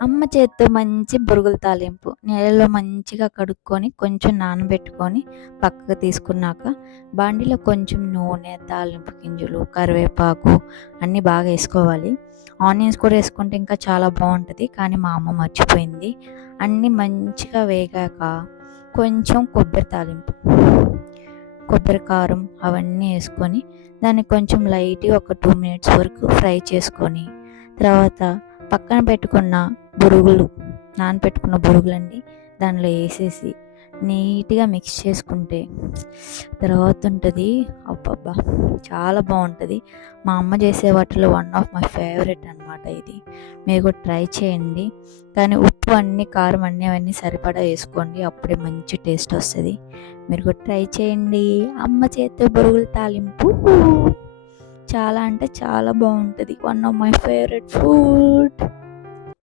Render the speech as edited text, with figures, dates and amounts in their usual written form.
అమ్మ చేత్తో మంచి బొరుగుల తాలింపు నీళ్ళలో మంచిగా కడుక్కొని కొంచెం నానబెట్టుకొని పక్కకు తీసుకున్నాక బాండీలో కొంచెం నూనె, తాలింపు గింజలు, కరివేపాకు అన్నీ బాగా వేసుకోవాలి. ఆనియన్స్ కూడా వేసుకుంటే ఇంకా చాలా బాగుంటుంది, కానీ మా అమ్మ మర్చిపోయింది. అన్నీ మంచిగా వేగాక కొంచెం కొబ్బరి తాలింపు, కొబ్బరి కారం అవన్నీ వేసుకొని దాన్ని కొంచెం లైట్గా ఒక 2 minutes వరకు ఫ్రై చేసుకొని తర్వాత పక్కన పెట్టుకున్న నానపెట్టుకున్న బురుగులన్నీ దానిలో వేసేసి నీట్గా మిక్స్ చేసుకుంటే తర్వాత ఉంటుంది అబ్బబ్బా చాలా బాగుంటుంది. మా అమ్మ చేసే వాటిలో వన్ ఆఫ్ మై ఫేవరెట్ అనమాట ఇది. మీరు కూడా ట్రై చేయండి, కానీ ఉప్పు అన్నీ కారం అవన్నీ సరిపడా వేసుకోండి, అప్పుడే మంచి టేస్ట్ వస్తుంది. మీరు కూడా ట్రై చేయండి. అమ్మ చేతి బొరుగుల తాలింపు చాలా అంటే చాలా బాగుంటుంది. One of my favourite food.